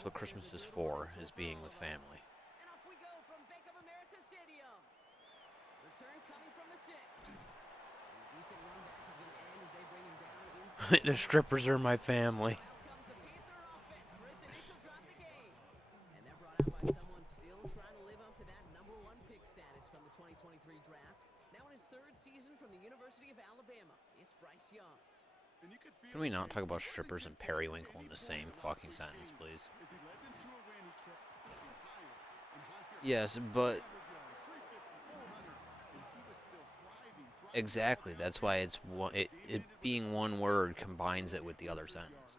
That's what Christmas is for, is being with family. And off we go from Bank of America Stadium. Return coming from the 6. And a decent run back is going to end as they bring him down inside. The strippers are my family. Out comes the Panther offense for its initial drive of the game. And they're brought out by someone still trying to live up to that #1 pick status from the 2023 draft. Now in his 3rd season from the University of Alabama, it's Bryce Young. Can we not talk about strippers and periwinkle in the same fucking sentence, please? Yes, but... Exactly, that's why it's one, it being one word combines it with the other sentence.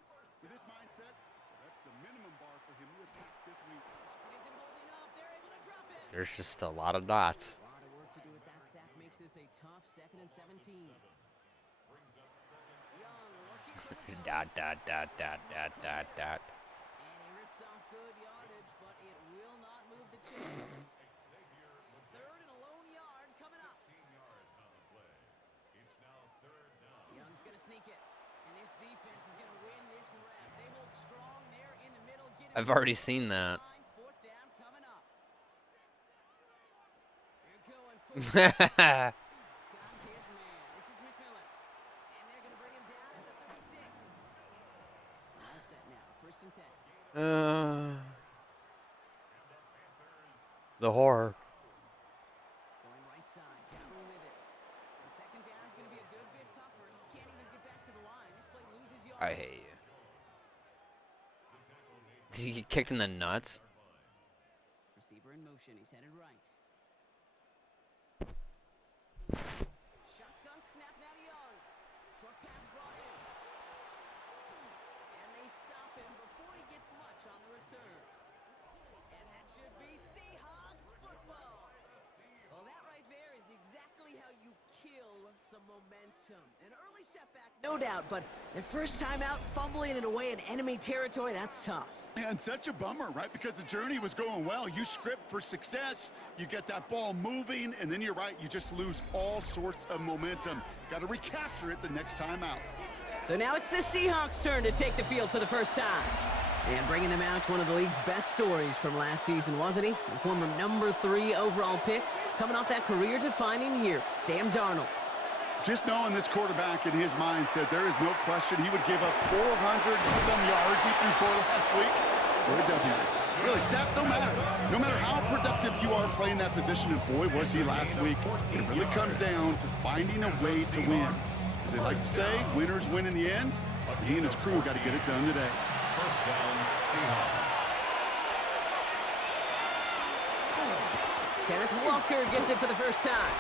There's just a lot of dots. A lot of work to do as that sack makes this a tough 2nd and 17. Young looking for the gun. Dot, dot, dot, dot, dot, dot, dot. And he rips off good yardage, but it will not move the chains. 3rd and a lone yard coming up. Young's going to sneak it. And this defense is going to win this rep. They hold strong there in the middle. I've already seen that. 4th down coming up. They're going for it. Got his man. This is McMillan. And they're going to bring him down at the 36. All set now. 1st and 10. The horror. Going right side. Down with it. And 2nd down is going to be a good bit tougher. He can't even get back to the line. This play loses yards. I hate you. Did he get kicked in the nuts? Receiver in motion. He's headed right. Shotgun snap now to Young. Short pass brought in. And they stop him before he gets much on the return. And that should be Seahawks football. Well, that right there is exactly how you kill some momentum. An early setback, no doubt, but their first time out, fumbling it away in enemy territory, that's tough. And such a bummer, right? Because the journey was going well. You script for success, you get that ball moving, and then you're right, you just lose all sorts of momentum. Got to recapture it the next time out. So now it's the Seahawks' turn to take the field for the first time. And bringing them out, one of the league's best stories from last season, wasn't he? The former #3 overall pick, coming off that career-defining year, Sam Darnold. Just knowing this quarterback in his mindset, there is no question he would give up 400 and some yards he threw for last week for a W. Really, stats don't matter. No matter how productive you are playing that position, and boy, was he last week, it really comes down to finding a way to win. As they like to say, winners win in the end. He and his crew got to get it done today. 1st down, Seahawks. Kenneth Walker gets it for the first time.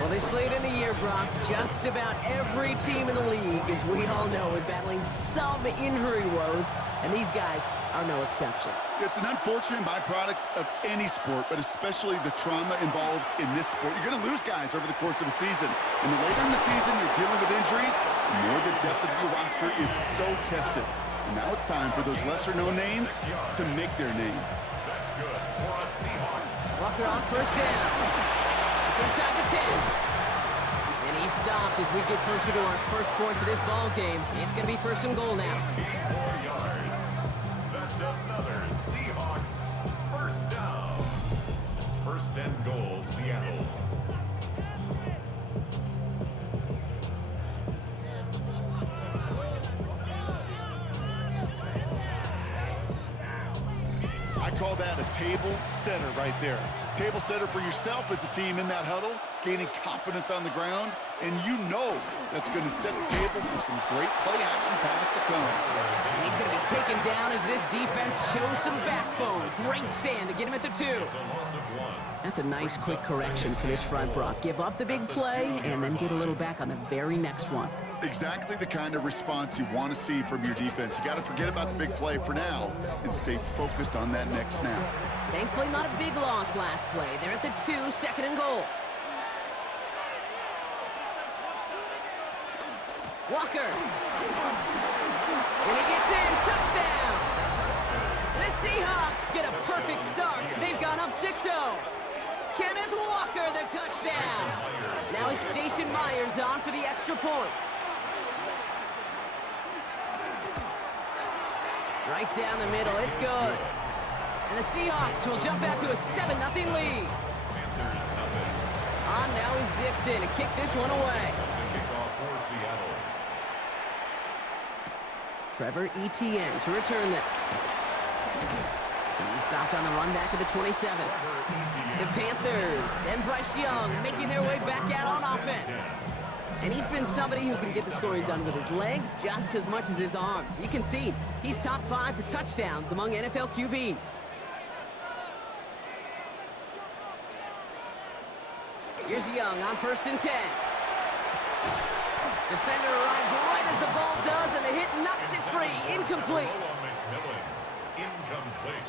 Well, this late in the year, Brock, just about every team in the league, as we all know, is battling some injury woes, and these guys are no exception. It's an unfortunate byproduct of any sport, but especially the trauma involved in this sport. You're going to lose guys over the course of a season. And the later in the season you're dealing with injuries, the more the depth of your roster is so tested. And now it's time for those lesser-known names to make their name. That's good for a Seahawks. Walker on 1st down. It's inside the 10. And he's stopped as we get closer to our first point to this ball game. It's going to be 1st and goal now. 18 more yards. That's another Seahawks 1st down. 1st and goal, Seattle. I call that a table setter right there. Table setter for yourself as a team in that huddle, gaining confidence on the ground, and you know that's going to set the table for some great play-action pass to come. And he's going to be taken down as this defense shows some backbone. Great stand to get him at the 2. It's a loss of 1. That's a nice quick correction for this front, Brock. Give up the big play and then get a little back on the very next one. Exactly the kind of response you want to see from your defense. You got to forget about the big play for now and stay focused on that next snap. Thankfully, not a big loss last play. They're at the 2, 2nd and goal. Walker. And he gets in. Touchdown. The Seahawks get a perfect start. They've gone up 6-0. Kenneth Walker, the touchdown. Now it's Jason Myers on for the extra point. Right down the middle. It's good. And the Seahawks will jump out to a 7-0 lead. Panthers nothing. On now is Dixon to kick this one away. The kickoff for Seattle. Trevor Etienne to return this. He's stopped on the run back of the 27. The Panthers and Bryce Young making their way back out on offense. And he's been somebody who can get the scoring done with his legs just as much as his arm. You can see he's top 5 for touchdowns among NFL QBs. Here's Young on 1st and 10. Defender arrives right as the ball does, and the hit knocks it free. Incomplete. Incomplete.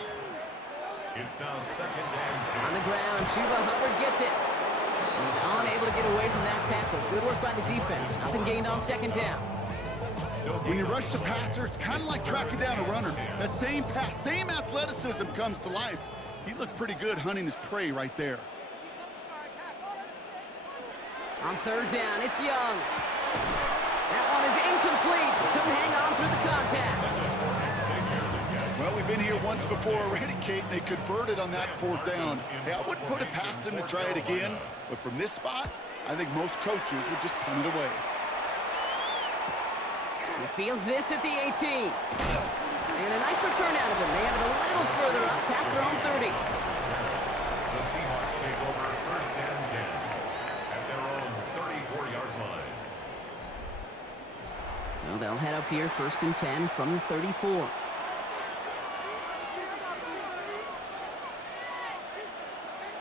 It's now 2nd and 10. On the ground, Chuba Hubbard gets it. He's unable to get away from that tackle. Good work by the defense. Nothing gained on 2nd down. When you rush the passer, it's kind of like tracking down a runner. That same pass, same athleticism comes to life. He looked pretty good hunting his prey right there. On 3rd down, it's Young. That one is incomplete. Couldn't hang on through the contact. Well, we've been here once before already, Kate. They converted on that 4th down. Hey, I wouldn't put it past him to try it again, but from this spot, I think most coaches would just punt it away. He fields this at the 18. And a nice return out of him. They have it a little further up past their own 30. The Seahawks take over 1st and 10 at their own 34-yard line. So they'll head up here 1st and 10 from the 34.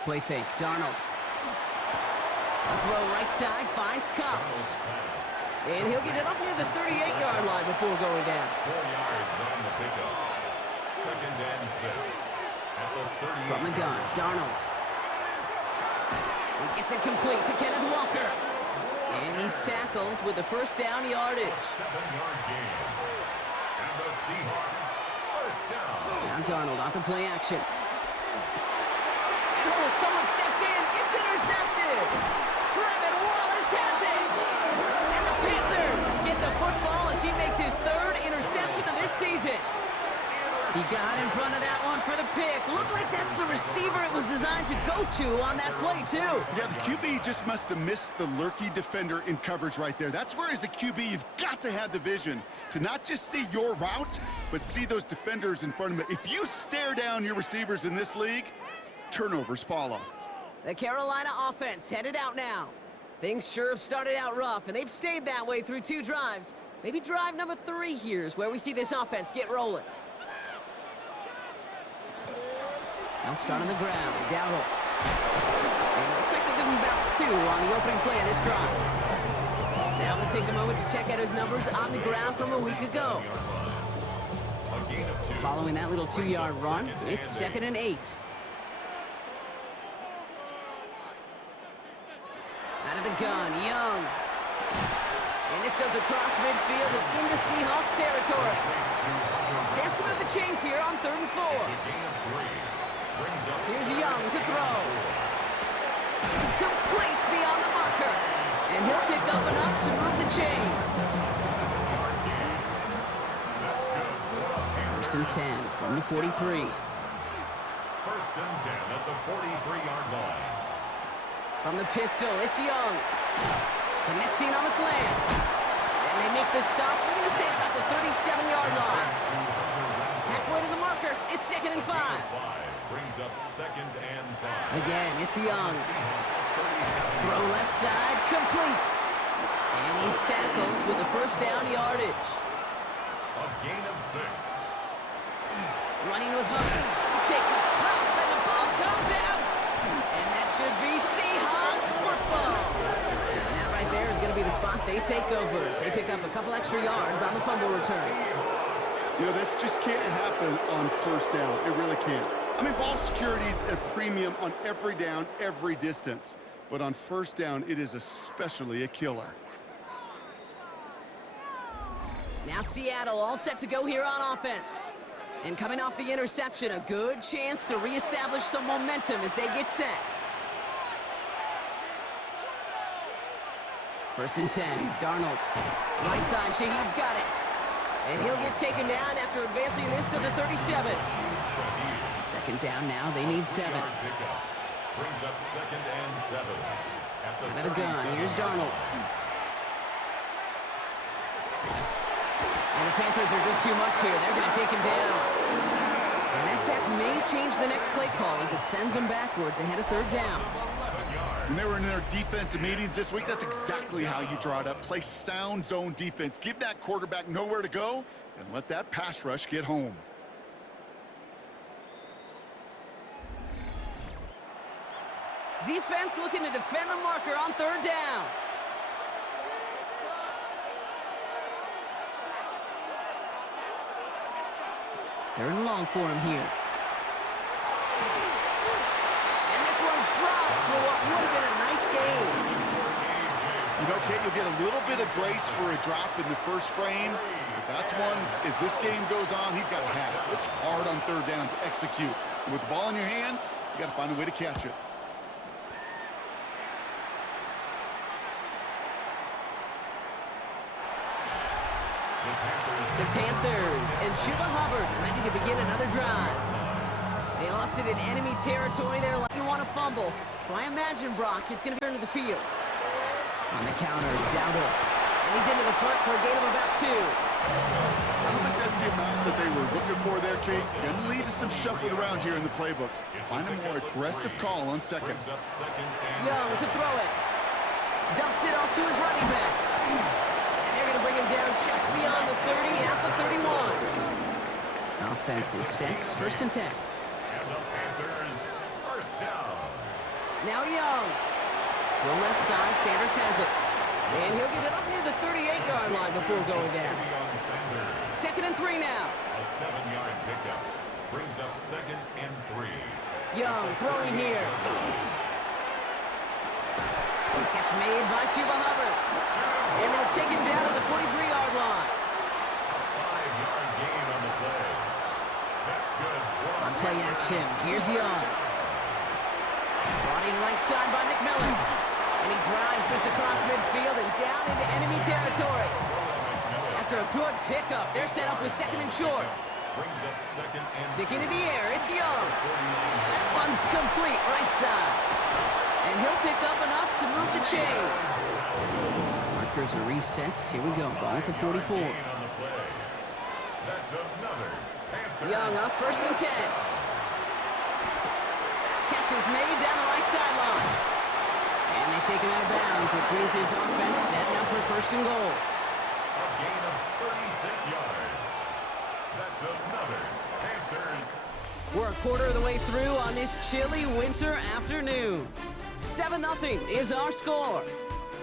Play fake, Darnold. A throw right side, finds Cup. And he'll get it up near the 38-yard line before going down. 4 yards on the pickup. 2nd and 6 at the 38. From the gun, Darnold. He gets it complete to Kenneth Walker. And he's tackled with the 1st down yardage. 7-yard gain. And the Seahawks 1st down. Now Darnold off the play action. And oh, someone stepped in. It's intercepted. Trevin Wallace has it. And the Panthers get the football as he makes his 3rd interception of this season. He got in front of that one for the pick. Looked like that's the receiver it was designed to go to on that play, too. Yeah, the QB just must have missed the lurky defender in coverage right there. That's where, as a QB, you've got to have the vision to not just see your route, but see those defenders in front of you. If you stare down your receivers in this league, turnovers follow. The Carolina offense headed out now. Things sure have started out rough, and they've stayed that way through 2 drives. Maybe drive number 3 here is where we see this offense get rolling. Now start on the ground, Dowdle. And it looks like they'll give him about 2 on the opening play of this drive. Now we'll take a moment to check out his numbers on the ground from a week ago. Following that little 2-yard run, it's 2nd and 8. Out of the gun, Young. And this goes across midfield and into Seahawks territory. Chance to move the chains here on 3rd and 4. Here's Young to throw. Complete beyond the marker. And he'll pick up enough to move the chains. 1st and 10 from the 43. 1st and 10 at the 43-yard line. From the pistol, it's Young. Connecting on the slant. And they make the stop. We're going to say about the 37-yard line. Halfway to the marker, it's 2nd and 5. Brings up 2nd and 5. Again, it's Young. Throw left side, complete. And he's tackled with the 1st down yardage. A gain of 6. Running with Hubbard. He takes a pop, and the ball comes out. And that should be Seahawks football. And that right there is going to be the spot they take over as they pick up a couple extra yards on the fumble return. You know, this just can't happen on 1st down. It really can't. I mean, ball security is a premium on every down, every distance. But on 1st down, it is especially a killer. Now Seattle all set to go here on offense. And coming off the interception, a good chance to reestablish some momentum as they get set. 1st and 10, Darnold. Right side, Shaheed's got it. And he'll get taken down after advancing this to the 37. Second down now. They need 7. Brings up 2nd and 7. Out of the gun. Here's Darnold. And the Panthers are just too much here. They're going to take him down. And that sack may change the next play call as it sends them backwards ahead of 3rd down. When they were in their defensive meetings this week, that's exactly how you draw it up. Play sound zone defense. Give that quarterback nowhere to go and let that pass rush get home. Defense looking to defend the marker on 3rd down. They're in long for him here. And this one's dropped for what would have been a nice game. You know, Kate, you'll get a little bit of grace for a drop in the first frame. But that's one, as this game goes on, he's got to have it. It's hard on 3rd down to execute. And with the ball in your hands, you got to find a way to catch it. The Panthers and Chuba Hubbard ready to begin another drive. They lost it in enemy territory there like you want to fumble. So I imagine, Brock, it's going to be into the field. On the counter, Dowdle. And he's into the front for a gain of about 2. I don't think that's the amount that they were looking for there, Kate. Going to lead to some shuffling around here in the playbook. Find a more aggressive call on 2nd. Young to throw it. Dumps it off to his running back. Bring him down just beyond the 30 at the 31. Offense is set. 1st and 10. And the Panthers, 1st down. Now Young. To the left side, Sanders has it. And he'll get it up near the 38-yard line before going down. 2nd and 3 now. A 7-yard pickup. Brings up 2nd and 3. Young throwing here. Catch made by Chuba Hubbard. And they'll take him down at the 43-yard line. A 5-yard gain on the play. That's good. On play action, here's Young. Brought in right side by McMillan. And he drives this across midfield and down into enemy territory. After a good pickup, they're set up with 2nd and short. Brings up 2nd and Sticking to the air, it's Young. That one's complete right side. And he'll pick up enough to move the chains. Markers are reset. Here we go. Ball at the 44. That's another Panthers. Young up 1st and 10. Catch is made down the right sideline. And they take him out of bounds, which means his offense set now for 1st and goal. A gain of 36 yards. That's another Panthers. We're a quarter of the way through on this chilly winter afternoon. 7-0 is our score.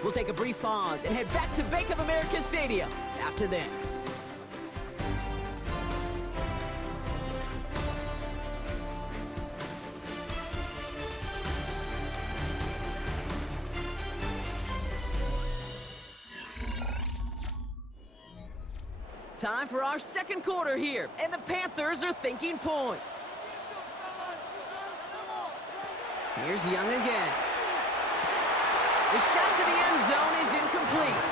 We'll take a brief pause and head back to Bank of America Stadium after this. Time for our 2nd quarter here, and the Panthers are thinking points. Here's Young again. The shot to the end zone is incomplete.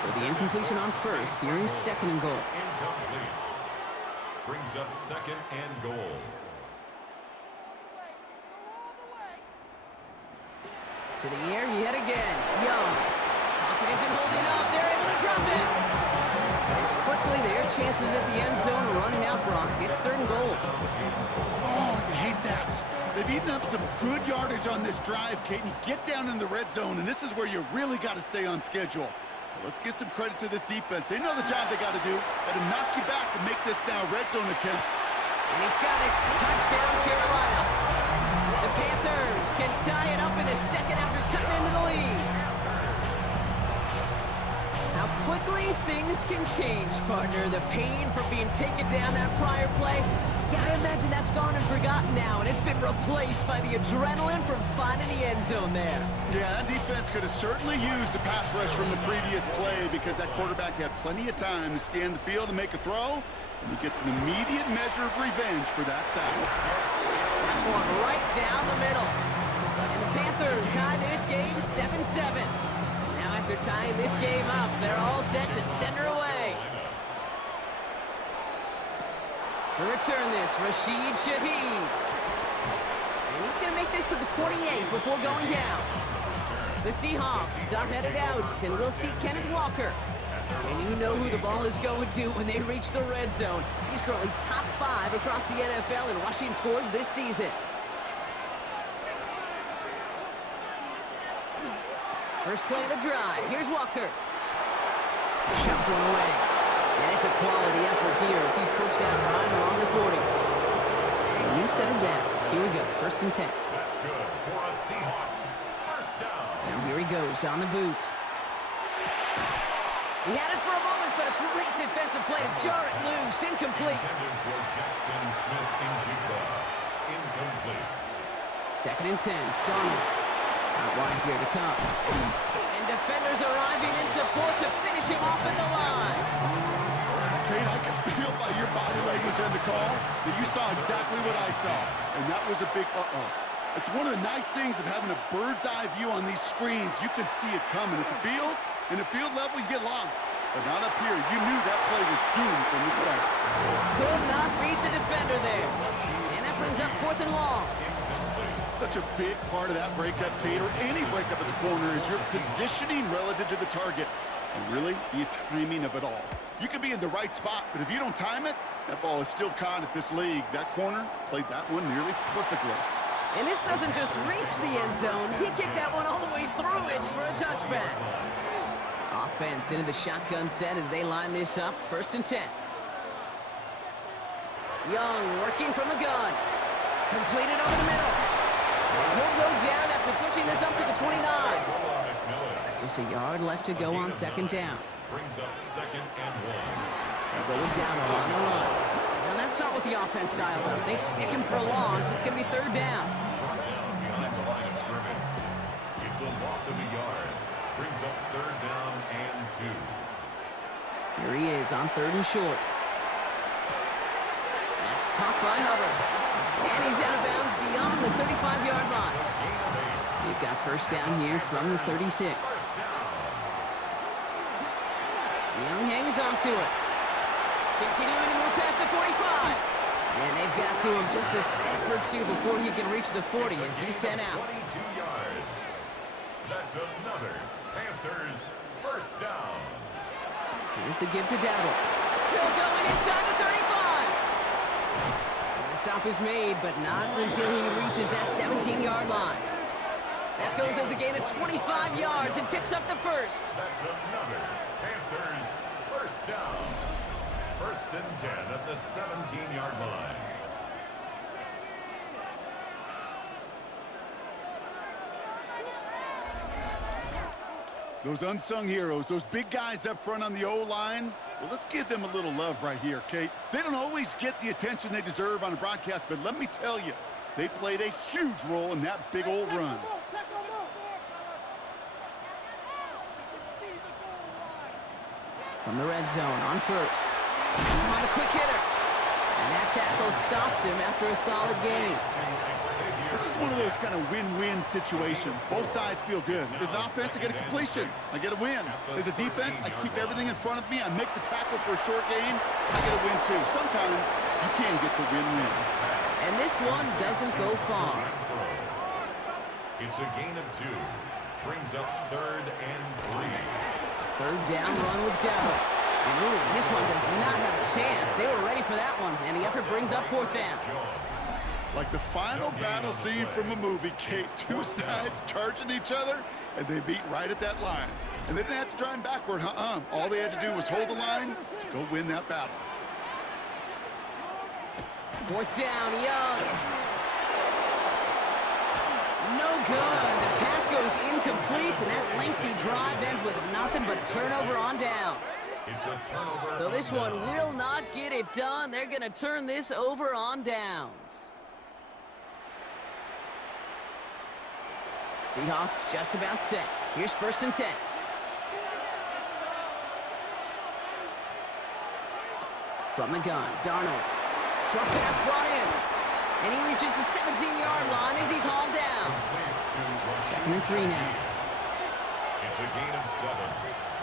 So the incompletion on 1st. Here is 2nd and goal. Incomplete. Brings up 2nd and goal. To the air yet again. Young. Pocket isn't holding up. They're able to drop it. And quickly, their chances at the end zone are running out, Brock. It's 3rd and goal. Oh, I hate that. They've eaten up some good yardage on this drive, Kate. And you get down in the red zone, and this is where you really got to stay on schedule. But let's give some credit to this defense. They know the job they got to do. Got to knock you back and make this now red zone attempt. And he's got it. Touchdown, Carolina. The Panthers can tie it up in the 2nd after cutting into the lead. How quickly things can change, partner. The pain from being taken down that prior play. Yeah, I imagine that's gone and forgotten now, and it's been replaced by the adrenaline from finding the end zone there. Yeah, that defense could have certainly used a pass rush from the previous play because that quarterback had plenty of time to scan the field and make a throw, and he gets an immediate measure of revenge for that sack. That one right down the middle. And the Panthers tie this game 7-7. Now after tying this game up, they're all set to send her away. To return this, Rashid Shaheed. And he's going to make this to the 28 before going down. The Seahawks start headed out, and we'll see Kenneth Walker. And you know who the ball is going to when they reach the red zone. He's currently top 5 across the NFL in rushing scores this season. First play of the drive. Here's Walker. Shoves one away. And it's a quality effort here as he's pushed out right along the 40. So a new set of downs. Here we go. First and 10. That's good for a Seahawks. First down. Now here he goes on the boot. He had it for a moment, but a great defensive play to jar it loose. Incomplete. Intended for Jackson Smith-Njigba. Incomplete. Second and 10. Donald. Out wide here to come. And defenders arriving in support to finish him off at the line. Kate, I can feel by your body language and the call that you saw exactly what I saw. And that was a big uh-oh. It's one of the nice things of having a bird's eye view on these screens. You can see it coming at the field. In the field level, you get lost. But not up here. You knew that play was doomed from the start. Could not beat the defender there. And that brings up 4th and long. Such a big part of that breakup, Kate, or any breakup as a corner, is your positioning relative to the target. And really, the timing of it all. You can be in the right spot, but if you don't time it, that ball is still caught at this league. That corner played that one nearly perfectly. And this doesn't just reach the end zone. He kicked that one all the way through it for a touchback. Offense into the shotgun set as they line this up. First and 10. Young working from the gun. Completed over the middle. And he'll go down after pushing this up to the 29. Just a yard left to go on second down. Brings up 2nd and 1. They're going down on a run. Now that's not what the offense style does. They stick him for a loss. It's going to be 3rd down. Brought down behind the line of scrimmage. It's a loss of a yard. Brings up 3rd down and 2. Here he is on 3rd and short. That's caught by Hubbard. And he's out of bounds beyond the 35-yard line. They've got first down here from the 36. Young hangs on to it. Continuing to move past the 45. And they've got to him just a step or two before he can reach the 40 as he's sent out. 22 yards. That's another Panthers first down. Here's the give to Dowdle. Still going inside the 35. The stop is made, but not until he reaches that 17-yard line. That goes as a gain of 25 yards and picks up the first. That's another Panthers first down. 1st and 10 at the 17-yard line. Those unsung heroes, those big guys up front on the O-line, well, let's give them a little love right here, Kate. They don't always get the attention they deserve on a broadcast, but let me tell you, they played a huge role in that big old run. From the red zone on first. He's on a quick hitter. And that tackle stops him after a solid gain. This is one of those kind of win-win situations. Both sides feel good. As an offense, I get a completion. I get a win. As a defense, I keep everything in front of me. I make the tackle for a short gain. I get a win, too. Sometimes you can get to win-win. And this one doesn't go far. It's a gain of 2. Brings up 3rd and 3. 3rd down run with Dowdle. And ooh, this one does not have a chance. They were ready for that one. And the effort brings up 4th down. Like the final battle scene from a movie, Kate, 2 sides charging each other, and they beat right at that line. And they didn't have to drive backward, All they had to do was hold the line to go win that battle. 4th down, Young. No good. The pass goes incomplete, and that lengthy drive ends with nothing but a turnover on downs. It's a turnover. So this one will not get it done. They're going to turn this over on downs. Seahawks just about set. Here's 1st and 10. From the gun, Darnold. Short pass brought in. And he reaches the 17-yard line as he's hauled down. 2nd and 3 now. It's a gain of 7.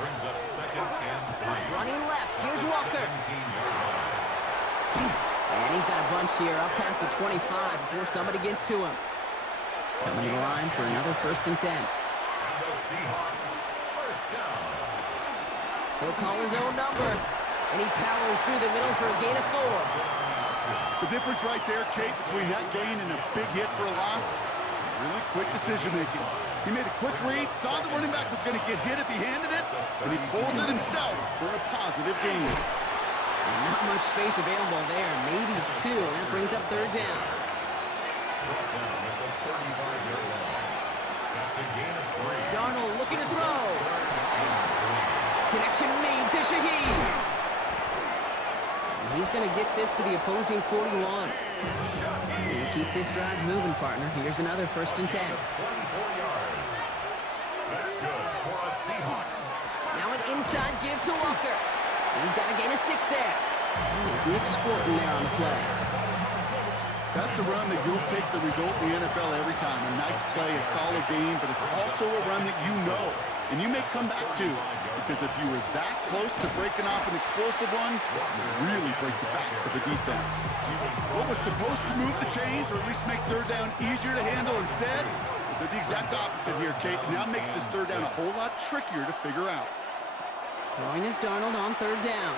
Brings up 2nd and 3. Running left. Here's Walker. 17-yard line. And he's got a bunch here up past the 25 before somebody gets to him. Coming to the line for another 1st and 10. And the Seahawks, first down. He'll call his own number, and he powers through the middle for a gain of 4. The difference right there, Kate, between that gain and a big hit for a loss, is really quick decision-making. He made a quick read, saw the running back was going to get hit if he handed it, and he pulls it himself for a positive gain. And not much space available there, maybe 2. That brings up 3rd down. Brought down at the 35-yard line. That's a gain of 3. Darnold looking to throw. Connection made to Shaheed. And he's going to get this to the opposing 41. And keep this drive moving, partner. Here's another 1st and 10. 24 yards. That's good for a Seahawks. Now an inside give to Walker. He's got a gain of 6 there. There's Nick Sporton there on the play. That's a run that you'll take the result in the NFL every time. A nice play, a solid game, but it's also a run that you know, and you may come back to, because if you were that close to breaking off an explosive run, you really break the backs of the defense. What was supposed to move the chains, or at least make 3rd down easier to handle instead, did the exact opposite here, Kate. Now makes this 3rd down a whole lot trickier to figure out. Throwing is Darnold on 3rd down.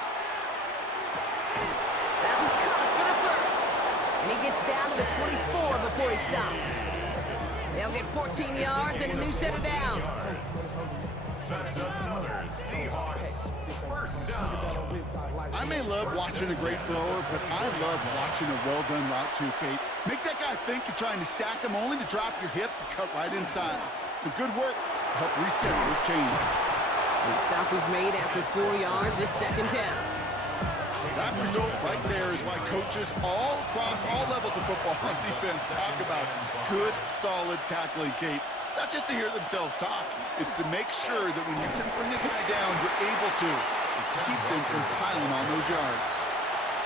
That's caught for the 1st. And he gets down to the 24 before he stopped. They'll get 14 yards and a new set of downs. That's another Seahawks, first down. I may love watching a great thrower, but I love watching a well-done route too, Kate. Make that guy think you're trying to stack him only to drop your hips and cut right inside. Some good work to help reset those chains. And the stop was made after 4 yards. It's 2nd down. That result right there is why coaches all across all levels of football on defense talk about good, solid tackling, Kate. It's not just to hear themselves talk. It's to make sure that when you can bring a guy down, you're able to and keep them from piling on those yards.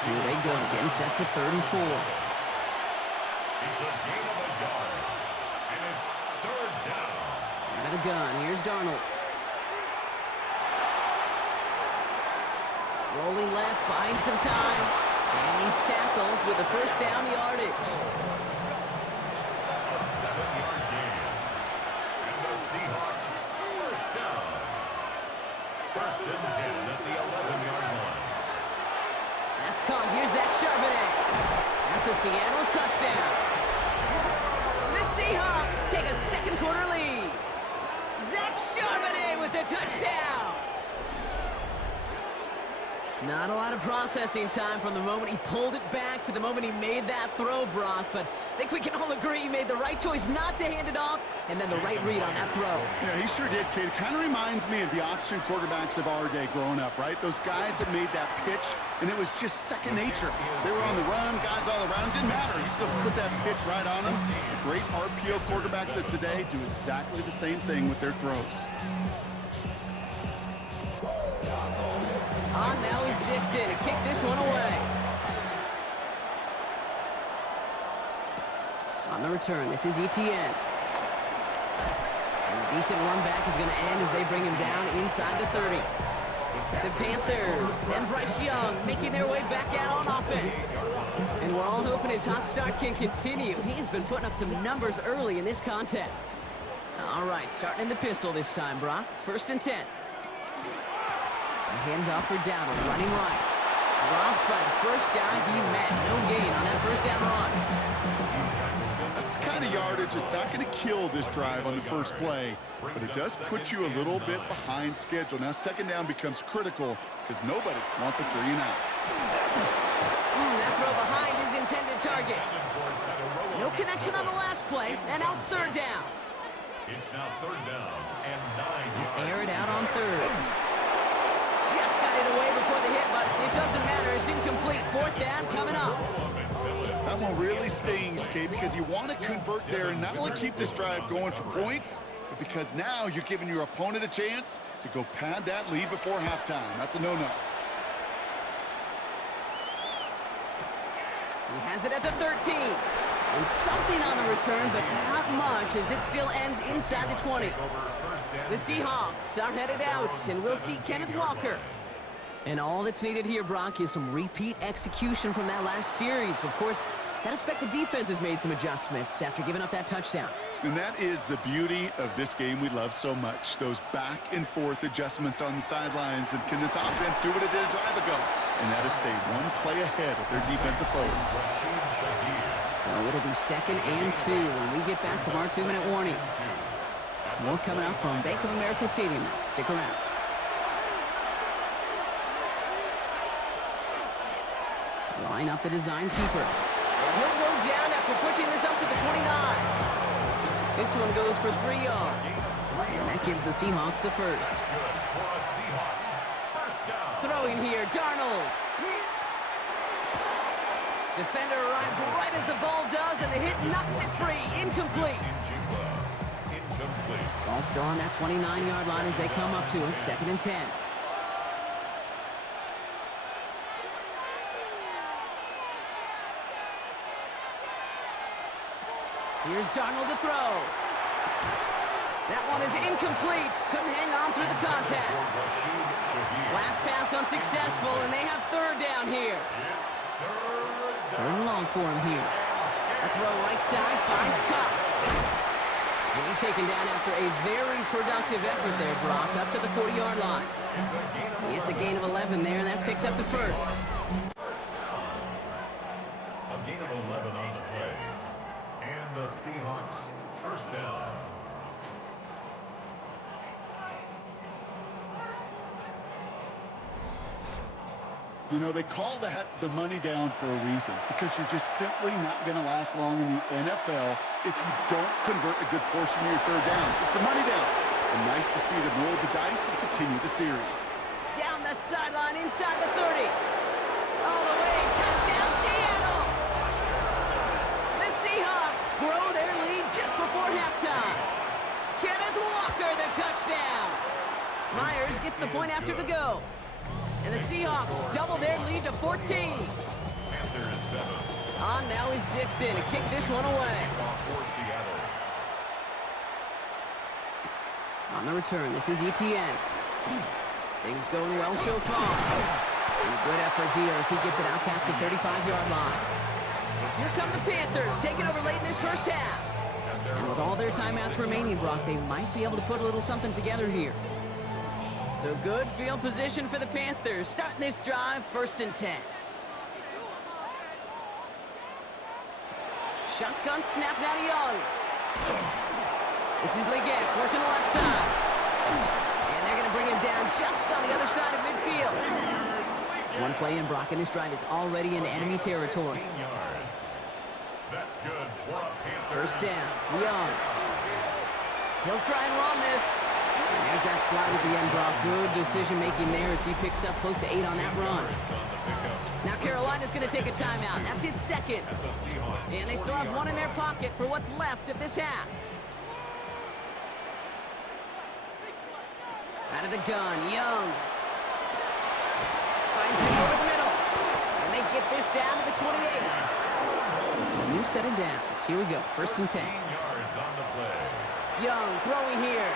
Here they go, getting set for 3rd and 4. It's a gain of a yard, and it's 3rd down. Out of the gun, here's Darnold. Rolling left, buying some time. And he's tackled with a 1st down yardage. A 7-yard gain. And the Seahawks, first down. 1st and 10 at the 11-yard line. That's caught. Here's Zach Charbonnet. That's a Seattle touchdown. The Seahawks take a 2nd quarter lead. Zach Charbonnet with the touchdown. Not a lot of processing time from the moment he pulled it back to the moment he made that throw, Brock, but I think we can all agree he made the right choice not to hand it off, and then the right read on that throw. Yeah, he sure did, Kate. It kind of reminds me of the option quarterbacks of our day growing up, right? Those guys that made that pitch, and it was just second nature. They were on the run, guys all around, didn't matter. He's going to put that pitch right on them. The great RPO quarterbacks of today do exactly the same thing with their throws. On now is Dixon to kick this one away. On the return, this is Etienne. And a decent run back is going to end as they bring him down inside the 30. The Panthers and Bryce Young making their way back out on offense. And we're all hoping his hot start can continue. He's been putting up some numbers early in this contest. All right, starting in the pistol this time, Brock. 1st and 10. A handoff for Dowdle, running right. Dropped by the first guy he met. No gain on that 1st down run. That's the kind of yardage that's not going to kill this drive on the first play, but it does put you a little bit behind schedule. Now 2nd down becomes critical because nobody wants a 3 and out. That throw behind his intended target. No connection on the last play, and now it's 3rd down. It's now 3rd down and 9 yards. Air it out on 3rd. Just got it away before the hit, but it doesn't matter. It's incomplete. 4th down coming up. That one really stings, Kate, because you want to convert there and not only keep this drive going for points, but because now you're giving your opponent a chance to go pad that lead before halftime. That's a no-no. He has it at the 13. And something on the return, but not much, as it still ends inside the 20. The Seahawks are headed out, and we'll see Kenneth Walker. And all that's needed here, Brock, is some repeat execution from that last series. Of course, I'd expect the defense has made some adjustments after giving up that touchdown. And that is the beauty of this game we love so much, those back-and-forth adjustments on the sidelines. And can this offense do what it did a drive ago? And that is stay one play ahead of their defensive foes. So it'll be 2nd and 2 when we get back from our 2-minute warning. More coming up from Bank of America Stadium. Stick around. Line up the design keeper. And he'll go down after pushing this up to the 29. This one goes for 3 yards. And that gives the Seahawks the first. Throwing here, Darnold. Defender arrives right as the ball does, and the hit knocks it free. Incomplete. Ball's still on that 29-yard line as they come up to it. 2nd and 10. Here's Darnold to throw. That one is incomplete. Couldn't hang on through the contact. Last pass unsuccessful, and they have 3rd down here. 3rd and long for him here. A throw right side, finds Cup. And he's taken down after a very productive effort there, Brock, up to the 40-yard line. It's a gain of 11 there, and that picks up the first. A gain of 11 on the play. And the Seahawks first down. You know, they call that the money down for a reason, because you're just simply not going to last long in the NFL if you don't convert a good portion of your 3rd down. It's the money down. And nice to see them roll the dice and continue the series. Down the sideline inside the 30. All the way, touchdown Seattle! The Seahawks grow their lead just before halftime. Kenneth Walker, the touchdown. Myers gets the point after to go. And the Seahawks double their lead to 14. Panthers 7. On now is Dixon to kick this one away. On the return, this is Etienne. Things going well so far. And a good effort here as he gets it out past the 35-yard line. Here come the Panthers, taking over late in this first half. And with all their timeouts remaining, Brock, they might be able to put a little something together here. So good field position for the Panthers. Starting this drive, 1st and 10. Shotgun snap now to Young. This is Leggett working the left side. And they're going to bring him down just on the other side of midfield. One play in, Brock, and this drive is already in enemy territory. That's good for a Panthers. 1st down, Young. He'll try and run this. And there's that slide at the end, Brock. Good decision-making there as he picks up close to 8 on that run. Now Carolina's going to take a timeout. That's its 2nd. And they still have 1 in their pocket for what's left of this half. Out of the gun, Young. Finds him over the middle. And they get this down to the 28. So a new set of downs. Here we go, 1st and 10. Yards on the play. Young throwing here.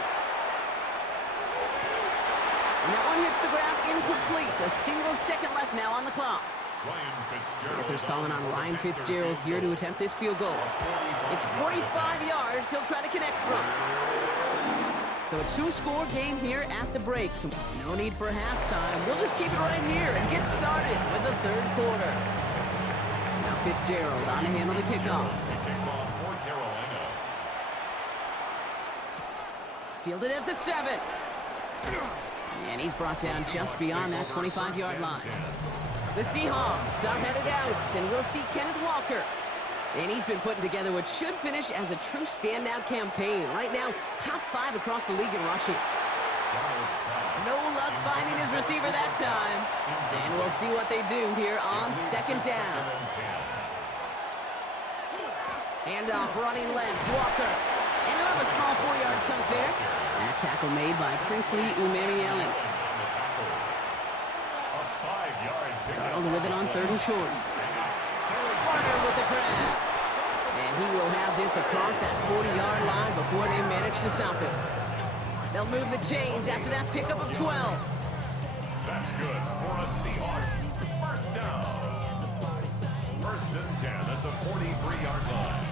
And that one hits the ground incomplete. A single second left now on the clock. Panthers calling on Ryan Fitzgerald here to attempt this field goal. It's 45 yards he'll try to connect from. So a 2-score game here at the break. So no need for halftime. We'll just keep it right here and get started with the 3rd quarter. Now Fitzgerald on to handle the kickoff. Fielded at the 7. And he's brought down just beyond that 25-yard line. The Seahawks start headed out, and we'll see Kenneth Walker. And he's been putting together what should finish as a true standout campaign. Right now, top 5 across the league in rushing. No luck finding his receiver that time. And we'll see what they do here on 2nd down. Handoff running left, Walker. And he'll have a small 4-yard chunk there. That tackle made by Princely Umeri-Ellen. Darnold with it on 3rd and short. Barner with the grab. And he will have this across that 40-yard line before they manage to stop him. They'll move the chains after that pickup of 12. That's good for a Seahawks first down. First and 10 at the 43-yard line.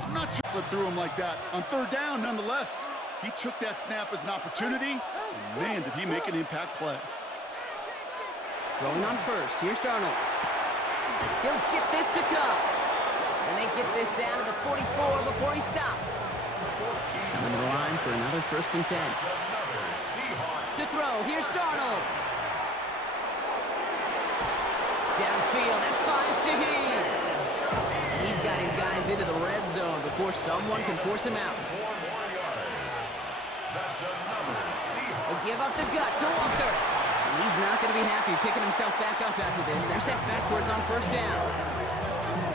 I'm not sure slip through him like that. On third down, nonetheless, he took that snap as an opportunity, and man, did he make an impact play. Rolling on first. Here's Darnold. He'll get this to Cup. And they get this down to the 44 before he stopped. Coming to the line for another first and 10. To throw. Here's Darnold. Downfield. That finds Shaheed. He's got his guys into the red zone before someone can force him out. He'll give up the gut to Walker. And he's not going to be happy picking himself back up after this. They're sent backwards on first down.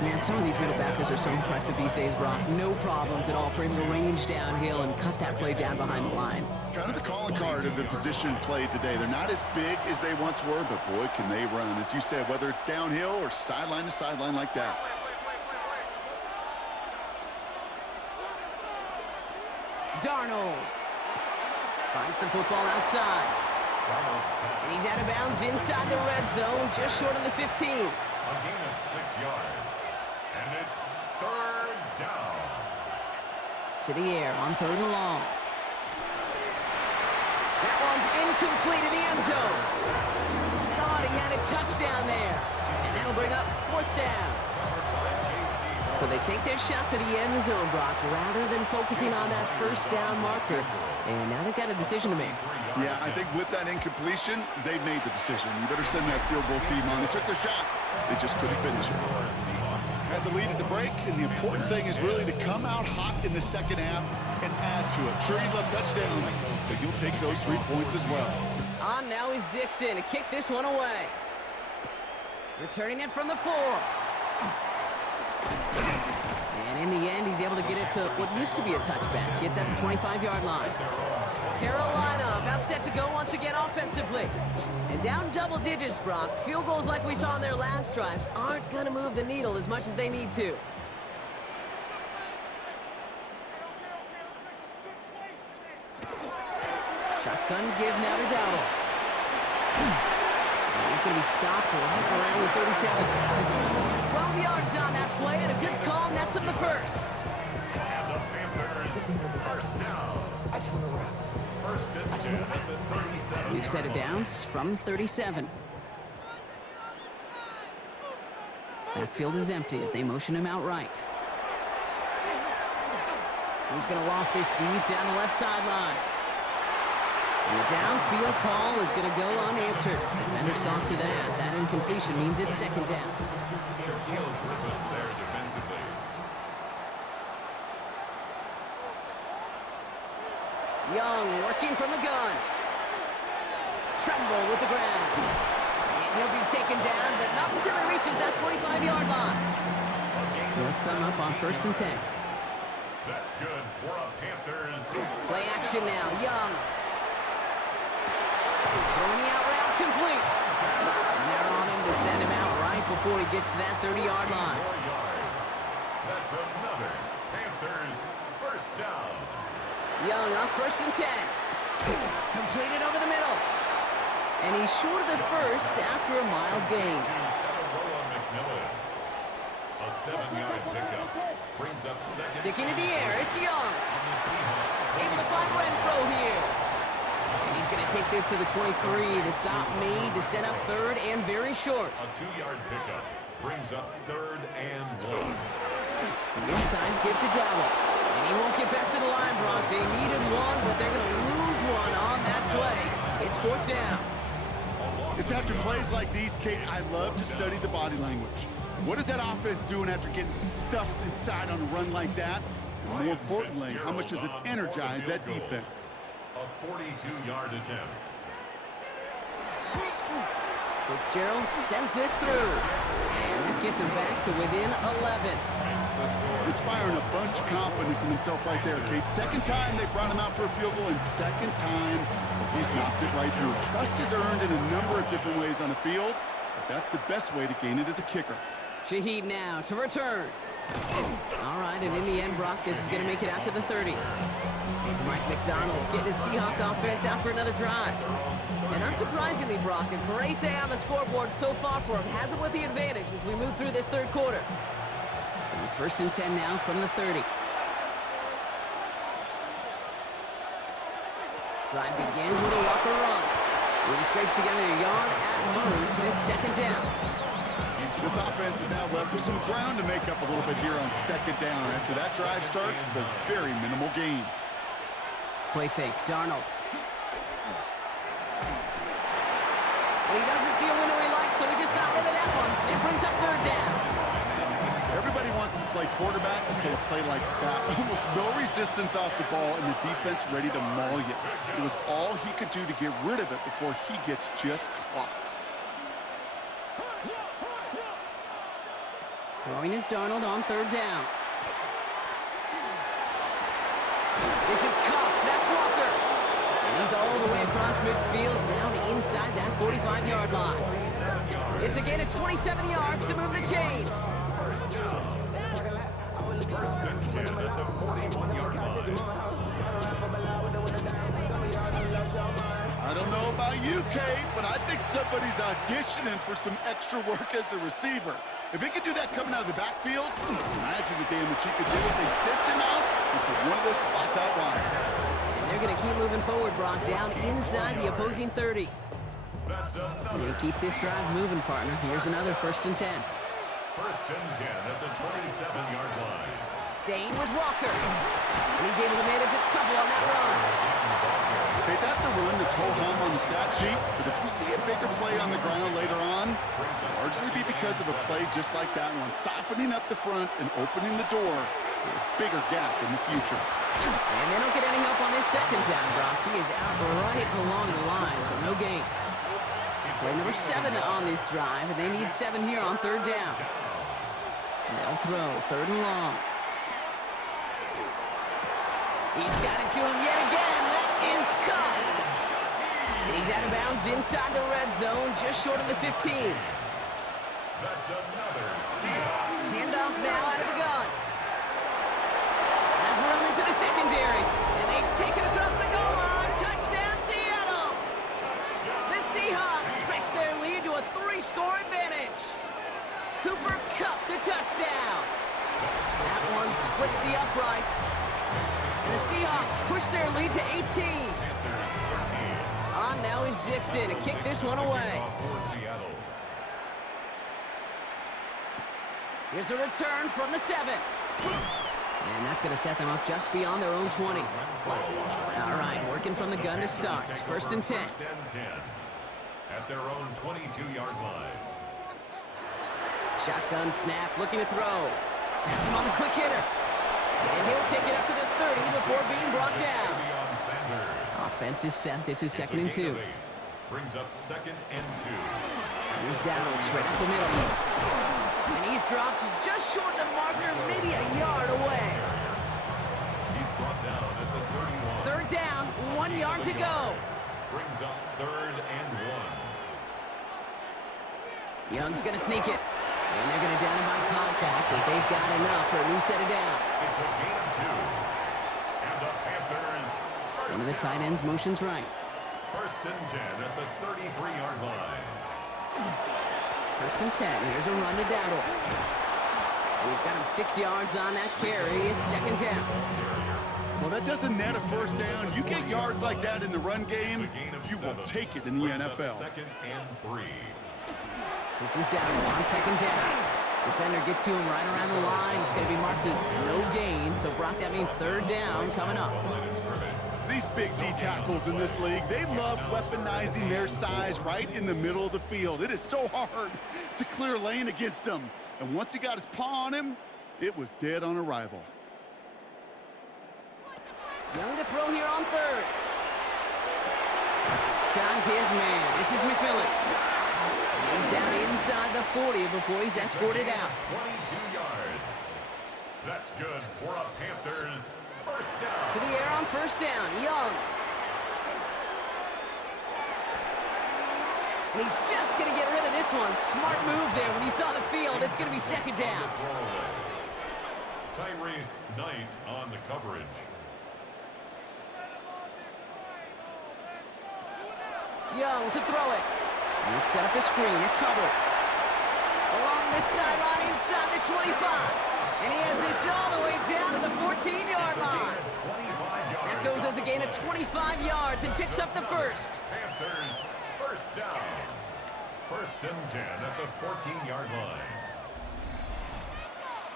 Man, some of these middle backers are so impressive these days, Brock. No problems at all for him to range downhill and cut that play down behind the line. Kind of the calling card of the position played today. They're not as big as they once were, but boy, can they run. As you said, whether it's downhill or sideline to sideline like that. Darnold finds the football outside. And he's out of bounds inside the red zone, just short of the 15. A gain of 6 yards. And it's third down. To the air on third and long. That one's incomplete in the end zone. Thought he had a touchdown there. And that'll bring up fourth down. So they take their shot for the end zone, Brock, rather than focusing on that first down marker. And now they've got a decision to make. Yeah, I think with that incompletion, they made the decision. You better send that field goal team on. They took their shot. They just couldn't finish it. Had the lead at the break, and the important thing is really to come out hot in the second half and add to it. Sure, you love touchdowns, but you'll take those 3 points as well. On now is Dixon to kick this one away. Returning it from the 4. And in the end, he's able to get it to what used to be a touchback. Gets at the 25-yard line. Carolina about set to go once again offensively. And down double digits, Brock. Field goals like we saw in their last drive aren't going to move the needle as much as they need to. Shotgun give now to Dowdle. And he's going to be stopped right around the 37. 12 yards on that play, and a good call nets him the first. And the Panthers first down. First and 10 at the 37. New set of downs from 37. Backfield is empty as they motion him out right. He's going to loft this deep down the left sideline. And the downfield call is going to go unanswered. Defender saw to that. That incompletion means it's second down. Shaquille Griffin there defensively. Young working from the gun. Tremble with the ground. And he'll be taken down, but not until he reaches that 45-yard line. He'll come up on first and 10. That's good for a Panthers. Play action now. Young. Throwing the out route complete. And they're on him to send him out right before he gets to that 30-yard line. 4 yards. That's another Panthers first down. Young on first and 10. Completed over the middle. And he's short of the first after a mild gain. A 7-yard pickup brings up second. Sticking in the air, it's Young. Able to find Renfro here. And he's going to take this to the 23. The stop made to set up third and very short. A 2-yard pickup brings up third and 1. The inside give to Dowdle. And he won't get back to the line, Brock. They needed one, but they're going to lose one on that play. It's fourth down. It's after plays like these, Kate, I love to study the body language. What is that offense doing after getting stuffed inside on a run like that? And more importantly, how much does it energize that defense? A 42-yard attempt. Fitzgerald sends this through. And that gets him back to within 11. Inspiring a bunch of confidence in himself right there, Kate. Second time they brought him out for a field goal, and second time he's knocked it right through. Trust is earned in a number of different ways on the field, but that's the best way to gain it as a kicker. Shaheed now to return. All right, and in the end, Brock, this is going to make it out to the 30. Mike McDonald's getting his Seahawk offense out for another drive. And unsurprisingly, Brock, a great day on the scoreboard so far for him. Has it with the advantage as we move through this third quarter. So first and 10 now from the 30. Drive begins with a Walker run. He scrapes together a yard at most. It's second down. This offense is now left with some ground to make up a little bit here on second down after that drive starts with a very minimal gain. Play fake, Darnold. And he doesn't see a window he likes, so he just got rid of that one. It brings up third down. Everybody wants to play quarterback until a play like that. Almost no resistance off the ball and the defense ready to maul you. It was all he could do to get rid of it before he gets just clocked. Throwing is Darnold on third down. This is Cox. That's Walker. And he's all the way across midfield down inside that 45-yard line. It's a gain of 27 yards to move the chains. First and 10 at the 41-yard line. I don't know about you, Kate, but I think somebody's auditioning for some extra work as a receiver. If he could do that coming out of the backfield, imagine the damage he could do if they sent him out into one of those spots out wide. And they're going to keep moving forward, Brock, down inside the opposing 30. They keep this drive moving, partner. Here's another first and 10. First and 10 at the 27-yard line. Staying with Walker. And he's able to manage a couple on that run. Okay, that's a run that's hold home on the stat sheet, but if we see a bigger play on the ground later on, it'll largely be because of a play just like that one, softening up the front and opening the door for a bigger gap in the future. And they don't get any help on this second down, Brock. He is out right along the line, so no gain. Play number 7 on this drive, and they need 7 here on third down. They'll throw, third and long. He's got it to him yet again. That is caught. And he's out of bounds inside the red zone, just short of the 15. That's another Seahawks. Handoff now out of the gun. Has room into the secondary. And they take it across the goal line. Touchdown, Seattle. The Seahawks stretch their lead to a 3-score advantage. Cooper Kupp the touchdown. That one splits the uprights. And the Seahawks push their lead to 18. On now is Dixon to kick this one away. Here's a return from the 7. And that's going to set them up just beyond their own 20. All right, working from the gun to start. First and 10. At their own 22-yard line. Shotgun snap, looking to throw. Pass him on the quick hitter. And he'll take it up to the 30 before being brought down. Offense is set. This is second and 2. Brings up second and 2. Here's Dowdle straight up the middle. And he's dropped just short of the marker, maybe a yard away. He's brought down at the 31. Third down, 1 yard to go. Brings up third and 1. Young's going to sneak it. And they're going to down him by contact as they've got enough for a new set of downs. It's a gain of 2. And the Panthers One of the tight ends motions right. First and 10 at the 33-yard line. First and 10. Here's a run to Dowdle. And he's got him 6 yards on that carry. It's second down. Well, that doesn't net a first down. You get yards like that in the run game, you will take it in the NFL. Second and 3. This is Dowdle on second down. Defender gets to him right around the line. It's going to be marked as no gain. So, Brock, that means third down coming up. These big D tackles in this league, they love weaponizing their size right in the middle of the field. It is so hard to clear lane against them. And once he got his paw on him, it was dead on arrival. Young to throw here on third. Got his man. This is McMillan. And he's down inside the 40 before he's escorted out. 22 yards. That's good for a Panthers first down. To the air on first down. Young. And he's just going to get rid of this one. Smart move there when he saw the field. It's going to be second down. Tyrese Knight on the coverage. Young to throw it. Let's set up the screen. It's Hubbard. Along this sideline inside the 25. And he has this all the way down to the 14-yard line. That goes as a gain of 25 yards and picks up the first. Panthers first down. 1st and 10 at the 14-yard line.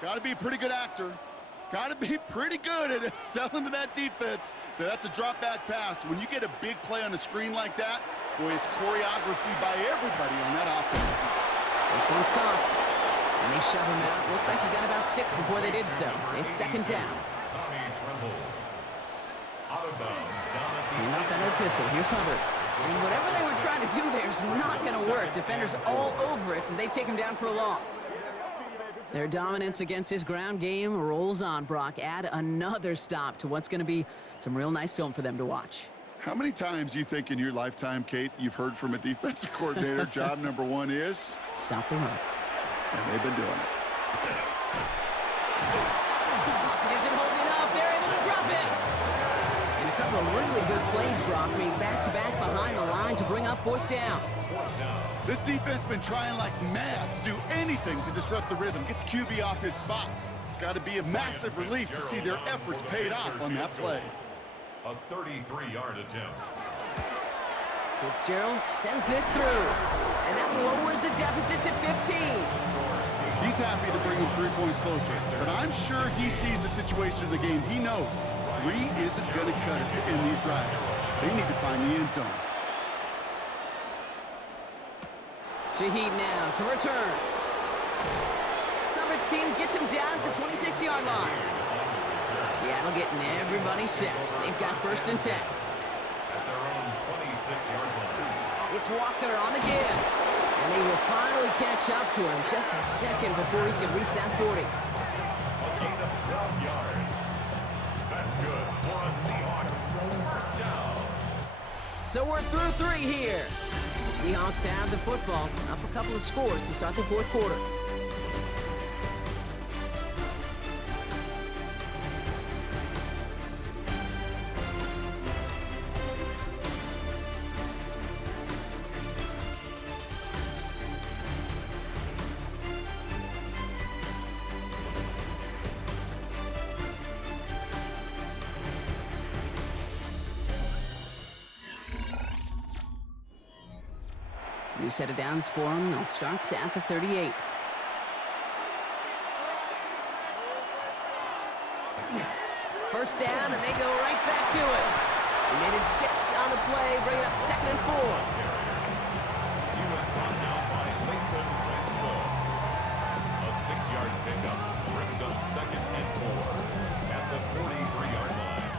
Got to be a pretty good actor. Got to be pretty good at selling to that defense. That's a drop back pass. When you get a big play on the screen like that, boy, it's choreography by everybody on that offense. This one's caught. And they shove him out. Looks like he got about 6 before they did so. It's 2nd down. Tommy Tremble. Out of bounds down at the And off that little pistol. Here's Hubbard. And whatever they were trying to do there is not going to work. Defenders all over it as they take him down for a loss. Their dominance against his ground game rolls on, Brock. Add another stop to what's going to be some real nice film for them to watch. How many times you think in your lifetime, Kate, you've heard from a defensive coordinator, job number 1 is? Stop the run. And they've been doing it. Pocket isn't holding up. They're able to drop it. And a couple of really good plays, Brock, made back-to-back behind the line to bring up 4th down. This defense has been trying like mad to do anything to disrupt the rhythm, get the QB off his spot. It's got to be a massive relief to see their efforts paid off on that play. A 33-yard attempt. Fitzgerald sends this through, and that lowers the deficit to 15. He's happy to bring him 3 points closer, but I'm sure he sees the situation of the game. He knows 3 isn't going to cut it to end these drives. They need to find the end zone. Shaheed now to return. Coverage team gets him down at the 26-yard line. Seattle getting everybody set. They've got 1st and 10. At their own 26-yard line. It's Walker on the give. And they will finally catch up to him just a second before he can reach that 40. A gain of 12 yards. That's good for a Seahawks 1st down. So we're through 3 here. The Seahawks have the football, up a couple of scores to start the 4th quarter. New set of downs for them. They'll start at the 38. First down, and they go right back to it. They needed 6 on the play, bring it up 2nd and 4. He was brought down by Lathan Ransom. A 6-yard pickup brings up 2nd and 4 at the 43-yard line.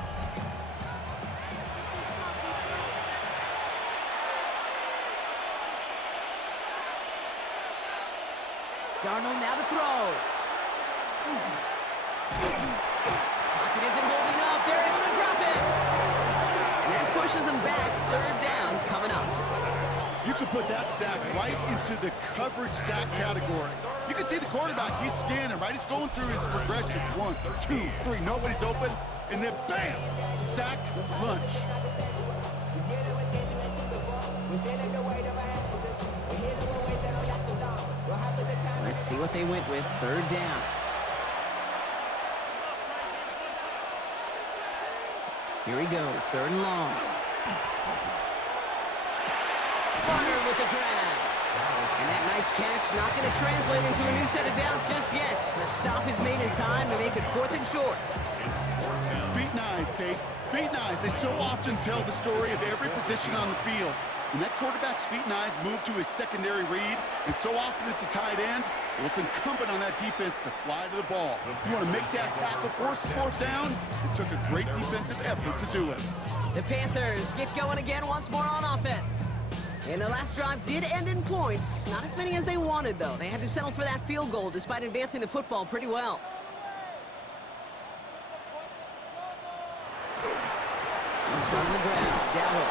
Darnold now to throw. Pocket isn't holding up. They're able to drop it. And that pushes them back. 3rd down coming up. You could put that sack right into the coverage sack category. You can see the quarterback, he's scanning, right? He's going through his progressions. 1, 2, 3, nobody's open. And then bam, sack lunch. Let's see what they went with. 3rd down. Here he goes. 3rd and long. Barner with the grab. And that nice catch not going to translate into a new set of downs just yet. The stop is made in time to make it 4th and short. Feet and eyes, Kate. Feet and eyes. They so often tell the story of every position on the field. When that quarterback's feet and eyes move to his secondary read, and so often it's a tight end, well, it's incumbent on that defense to fly to the ball. You want to make that tackle, force the 4th down? It took a great defensive effort to do it. The Panthers get going again once more on offense. And their last drive did end in points. Not as many as they wanted, though. They had to settle for that field goal despite advancing the football pretty well. Starting the ground, Gallo.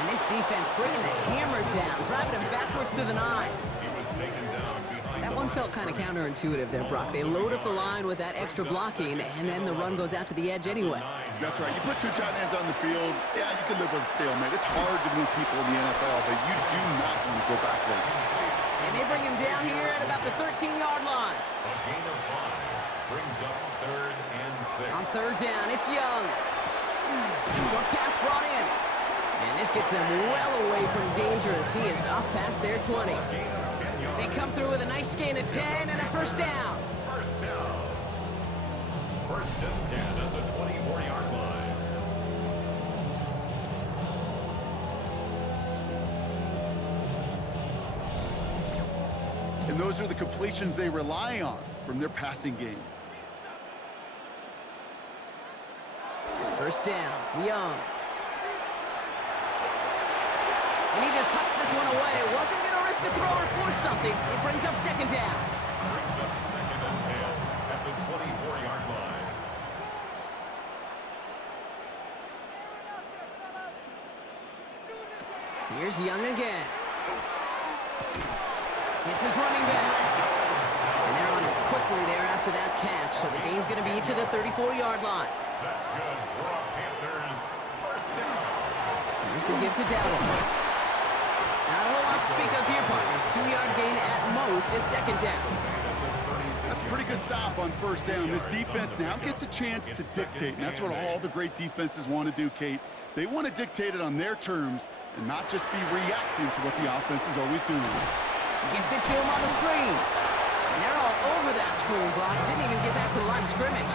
And this defense bringing the hammer down, driving him backwards to the 9. He was taken down behind That one felt kind of counterintuitive there, Brock. They load up the line with that extra blocking, and then the run goes out to the edge anyway. That's right. You put two tight ends on the field, yeah, you can live with a stalemate. It's hard to move people in the NFL, but you do not want to go backwards. And they bring him down here at about the 13-yard line. A gain of 5 brings up 3rd and 6. On 3rd down, it's Young. Short pass brought in. And this gets them well away from dangerous. He is up past their 20. They come through with a nice gain of 10 and a first down. First down. 1st and 10 at the 24-yard line. And those are the completions they rely on from their passing game. First down, Young. And he just hucks this one away. Wasn't going to risk a throw or force something. It brings up 2nd down. Brings up 2nd and 10 at the 24-yard line. Here's Young again. It's his running back. And they're on him quickly there after that catch. So the gain's going to be to the 34-yard line. That's good for our Panthers. First down. Here's the give to Dowdle. Not a whole lot to speak of here, partner. 2-yard gain at most at 2nd down. That's a pretty good stop on 1st down. This defense now gets a chance to dictate, and that's what all the great defenses want to do, Kate. They want to dictate it on their terms and not just be reacting to what the offense is always doing. Gets it to him on the screen. And they're all over that screen, Brock. Didn't even get back to the line of scrimmage.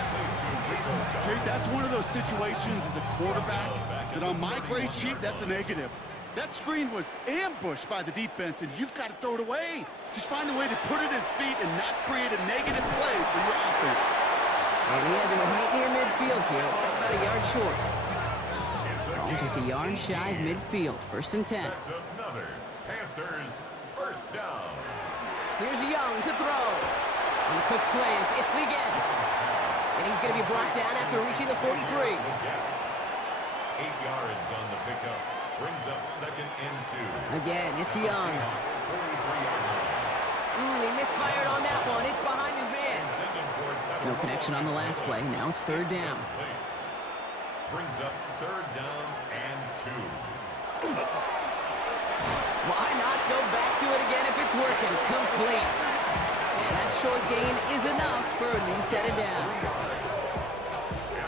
Kate, that's one of those situations as a quarterback that on my grade sheet, that's a negative. That screen was ambushed by the defense, and you've got to throw it away. Just find a way to put it at his feet and not create a negative play for your offense. And he has it right near midfield here. It's like about a yard short. Oh, just a yard shy of midfield. 1st and 10. That's another Panthers first down. Here's Young to throw. On the quick slant, it's Leggett. And he's going to be brought down after reaching the 43. 8 yards on the pickup. Brings up 2nd and 2. Again, it's Young. Seahawks 43-yard line. He misfired on that one. It's behind his man. Intended for a touchdown. No connection on the last play. Now it's 3rd down. Brings up 3rd down and 2. Why not go back to it again if it's working? Complete. And that short gain is enough for a new set of downs.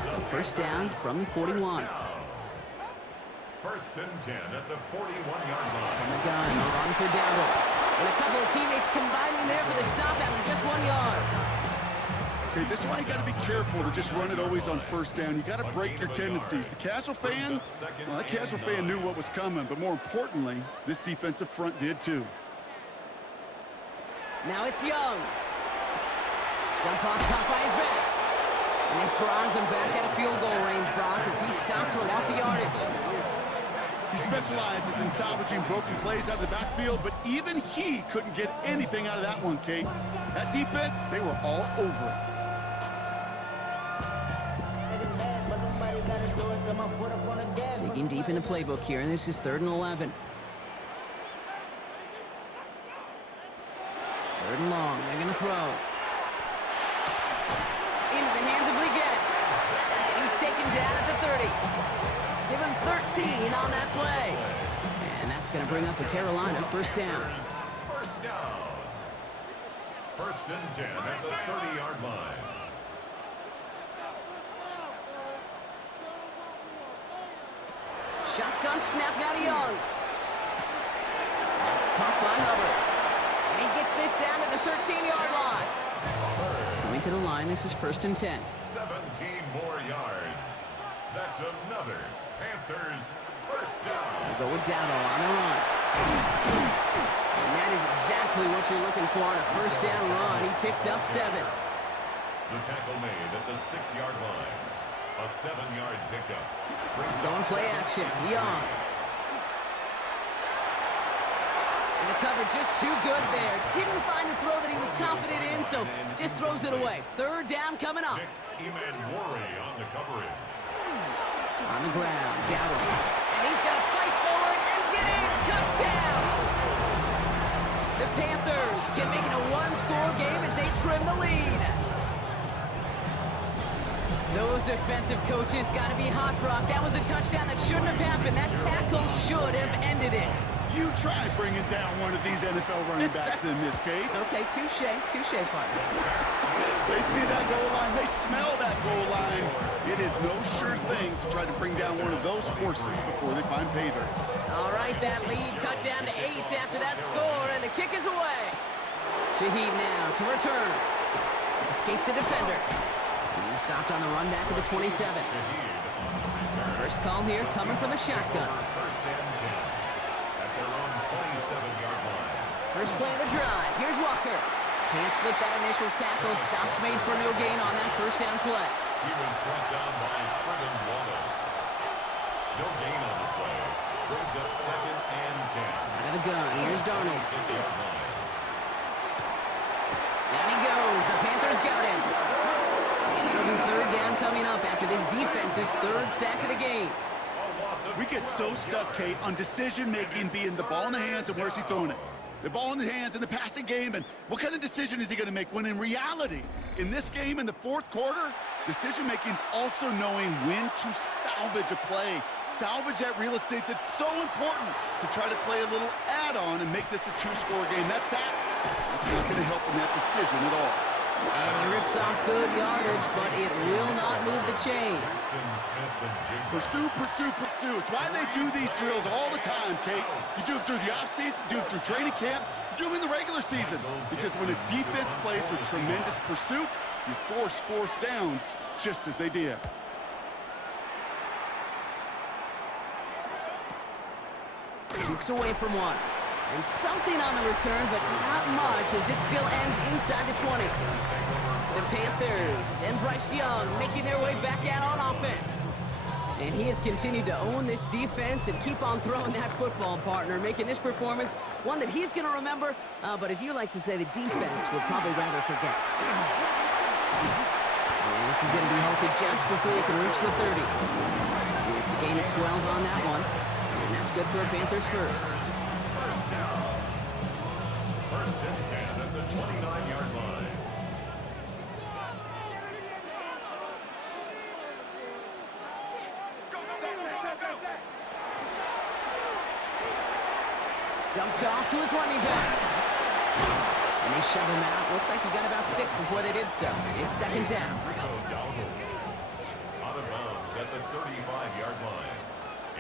So 1st down from the 41. 1st and 10 at the 41-yard line. On the gun, a run for Dowdle. And a couple of teammates combining there for the stop after just 1 yard. Okay, this is why you got to be careful to just run it always on 1st down. You got to break your tendencies. The casual fan, well, that casual fan knew what was coming, but more importantly, this defensive front did too. Now it's Young. Jump off top by his back. And this drives him back at a field goal range, Brock, as he stopped for loss of yardage. He specializes in salvaging broken plays out of the backfield, but even he couldn't get anything out of that one, Kate. That defense, they were all over it. Digging deep in the playbook here, and this is 3rd and 11. 3rd and long, they're going to throw. Into the hands of Leggett. And he's taken down at the 30. Give him 13 on that play. And that's going to bring up a Carolina 1st down. First down. 1st and 10 at the 30-yard line. Shotgun snap now to Young. That's caught by Hubbard. And he gets this down to the 13-yard line. Coming to the line, this is 1st and 10. 17 more yards. That's another Panthers first down. We'll go with Dowdle on the run. And that is exactly what you're looking for on a 1st down run. He picked up 7. The tackle made at the 6-yard line. A 7-yard pickup. Brings Going up play 2nd action. and Young. And the cover just too good there. Didn't find the throw that he was confident in, so just throws it away. 3rd down coming up. Nick Emmanwori on the coverage. On the ground, Dowdle. And he's going to fight forward and get in. Touchdown! The Panthers can make it a one-score game as they trim the lead. Those defensive coaches got to be hot, Brock. That was a touchdown that shouldn't have happened. That tackle should have ended it. You try bringing down one of these NFL running backs in this case. Okay, touche, partner. They see that goal line. They smell that goal line. It is no sure thing to try to bring down one of those horses before they find pay dirt. All right, that lead cut down to 8 after that score, and the kick is away. Shaheed now to return. Escapes the defender. He's stopped on the run back of the 27. First call here coming from the shotgun. First and 10 at their own 27-yard line. First play of the drive. Here's Walker. Can't slip that initial tackle. Stops made for no gain on that first down play. He was brought down by Trevin Wallace. No gain on the play. Brings up second and 10. Out of the gun. Here's Darnold. 6-yard line. Down he goes. The Panthers got him. And it'll be third down coming up after this defense's third sack of the game. We get so stuck, Kate, on decision-making being the ball in the hands and where's he throwing it. The ball in the hands in the passing game, and what kind of decision is he going to make? When in reality, in this game, in the fourth quarter, decision-making is also knowing when to salvage a play. Salvage that real estate that's so important to try to play a little add-on and make this a two-score game. That sack, that's not going to help in that decision at all. And he rips off good yardage, but it will not move the chains. Pursue, pursue, pursue. It's why they do these drills all the time, Kate. You do them through the offseason, you do them through training camp, you do them in the regular season. Because when a defense plays with tremendous pursuit, you force fourth downs just as they did. Jukes away from one. And something on the return, but not much as it still ends inside the 20. The Panthers and Bryce Young making their way back out on offense. And he has continued to own this defense and keep on throwing that football, partner, making this performance one that he's going to remember, but as you like to say, the defense would probably rather forget. And this is going to be halted just before he can reach the 30. It's a gain of 12 on that one, and that's good for a Panthers first. First and 10 at the 29-yard line. Dumped off to his running back. And they shove him out. Looks like he got about 6 before they did so. It's second down. Out of bounds at the 35-yard line.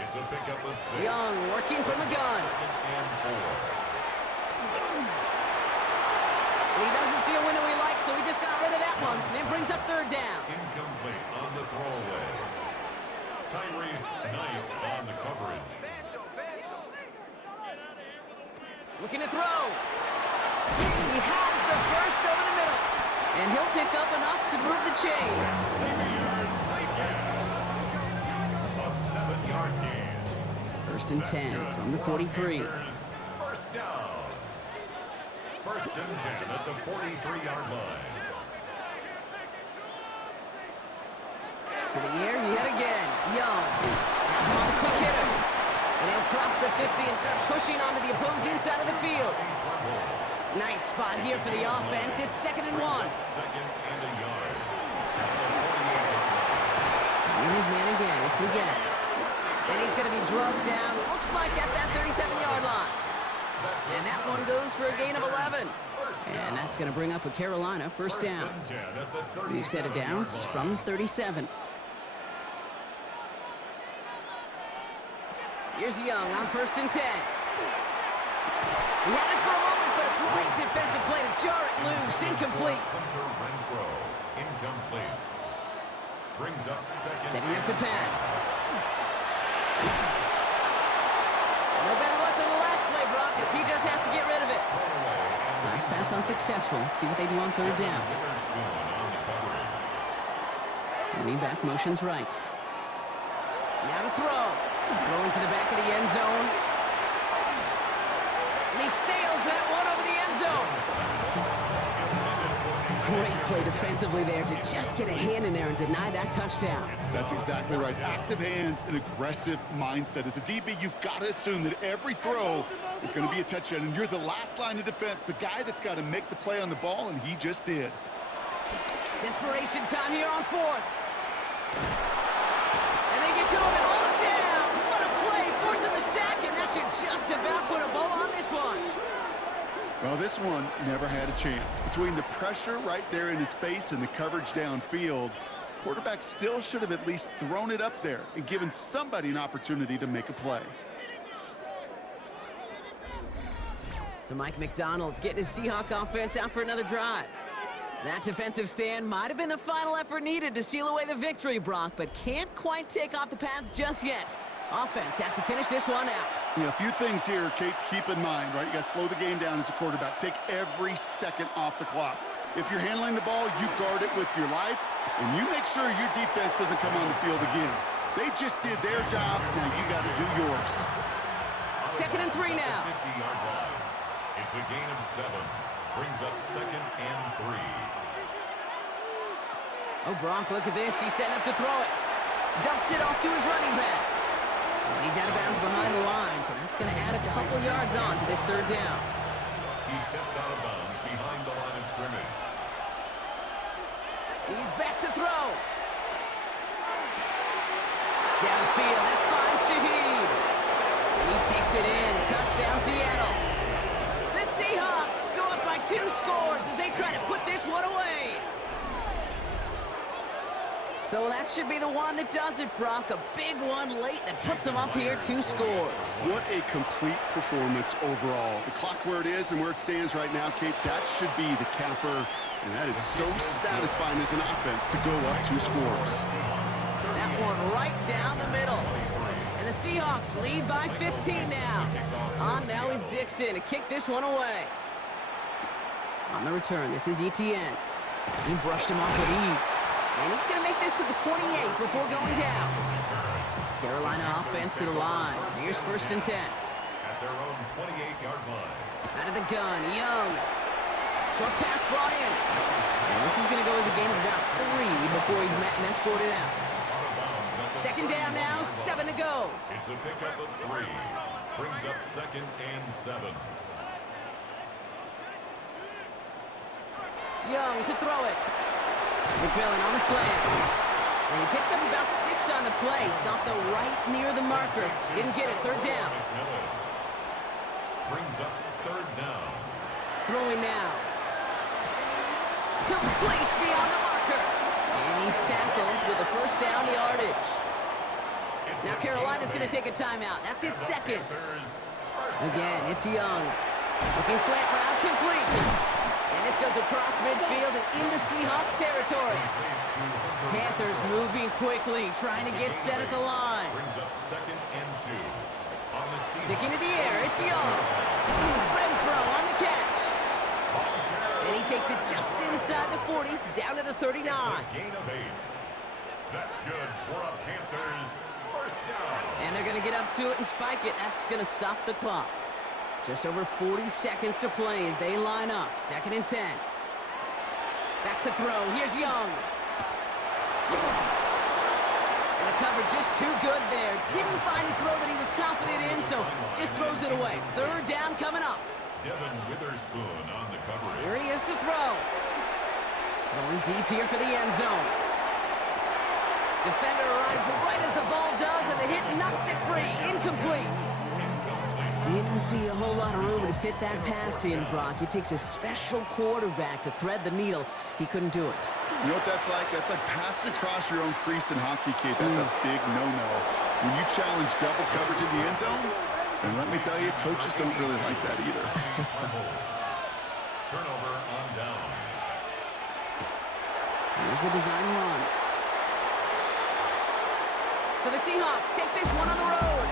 It's a pickup of 6. Young working from the gun. Second and 4. He doesn't see a window he likes, so he just got rid of that one. Then brings up third down. Incomplete on the throwaway. Tyrese Knight on the coverage. Looking to throw. He has the first over the middle. And he'll pick up enough to move the chains. A 7-yard gain. First and 10 from the 43. First down. First and 10 at the 43-yard line. To the air yet again. Young has him on the quick hitter. And he'll cross the 50 and start pushing onto the opposing side of the field. Nice spot here for the offense. It's second and 1. Second and a yard. And his man again. It's Leggett. And he's going to be drugged down. Looks like at that 37-yard line. And that one goes for a gain of 11. And that's going to bring up a Carolina first down. New set of downs from 37. Here's Young on first and 10. He had it for a moment, but a great defensive play to jar it loose. Incomplete. Incomplete. Brings up second. Setting up to pass. No better luck than the last play, Brock, as he just has to get rid of it. Nice pass unsuccessful. Let's see what they do on third down. Running back motions right. Now to throw. Throwing for the back of the end zone. And he sails that one over the end zone. Great play defensively there to just get a hand in there and deny that touchdown. That's exactly right. Active hands and aggressive mindset. As a DB, you've got to assume that every throw is going to be a touchdown, and you're the last line of defense, the guy that's got to make the play on the ball, and he just did. Desperation time here on fourth. And they get to him and hold him down. What a play, forcing the sack, and that should just about put a bow on this one. Well, this one never had a chance. Between the pressure right there in his face and the coverage downfield, quarterback still should have at least thrown it up there and given somebody an opportunity to make a play. So Mike McDonald's getting his Seahawk offense out for another drive. That defensive stand might have been the final effort needed to seal away the victory, Brock, but can't quite take off the pads just yet. Offense has to finish this one out. Yeah, a few things here, Kate, to keep in mind, right? You got to slow the game down as a quarterback. Take every second off the clock. If you're handling the ball, you guard it with your life, and you make sure your defense doesn't come on the field again. They just did their job, now you got to do yours. 2nd and 3 now. 50-yard line. It's a gain of 7. Brings up 2nd and 3. Oh, Brock, look at this. He's setting up to throw it. Dumps it off to his running back. And he's out of bounds behind the line, so that's going to add a couple yards on to this 3rd down. He steps out of bounds behind the line of scrimmage. He's back to throw. Downfield, that finds Shaheed. And he takes it in. Touchdown, Seattle. The Seahawks go up by 2 scores as they try to put this one away. So that should be the one that does it, Brock. A big one late that puts them up here 2 scores. What a complete performance overall. The clock where it is and where it stands right now, Kate, that should be the capper. And that is so satisfying as an offense to go up 2 scores. That one right down the middle. And the Seahawks lead by 15 now. On now is Dixon to kick this one away. On the return, this is Etienne. He brushed him off with ease. And he's going to make this to the 28 before going down. Carolina offense to the line. Here's 1st and 10. At their own 28-yard line. Out of the gun, Young. Short pass brought in. And this is going to go as a gain of about 3 before he's met and escorted out. 2nd down now, 7 to go. It's a pickup of 3. Brings up 2nd and 7. Young to throw it. McMillan on the slant. And he picks up about 6 on the play. Stopped the right near the marker. Didn't get it. 3rd down. Brings up 3rd down. Throwing now. Complete beyond the marker. And he's tackled with the 1st down yardage. Now Carolina's going to take a timeout. That's its 2nd. Again, it's Young. Looking slant route, complete. And this goes across midfield and into Seahawks territory. Panthers moving quickly, trying to get set at the line. Brings up 2nd and 2. Sticking to the air, it's Young. Renfro on the catch. And he takes it just inside the 40, down to the 39. Gain of 8. That's good for a Panthers 1st down. And they're going to get up to it and spike it. That's going to stop the clock. Just over 40 seconds to play as they line up. 2nd and 10. Back to throw. Here's Young. And the cover just too good there. Didn't find a throw that he was confident in, so just throws it away. 3rd down coming up. Devin Witherspoon on the coverage. Here he is to throw. Going deep here for the end zone. Defender arrives right as the ball does, and the hit knocks it free. Incomplete. Didn't see a whole lot of room to fit that pass in, Brock. It takes a special quarterback to thread the needle. He couldn't do it. You know what that's like? That's like passing across your own crease in hockey, Kate. That's a big no-no. When you challenge double coverage in the end zone, and let me tell you, coaches don't really like that either. Turnover on down. Here's a design run. So the Seahawks take this one on the road.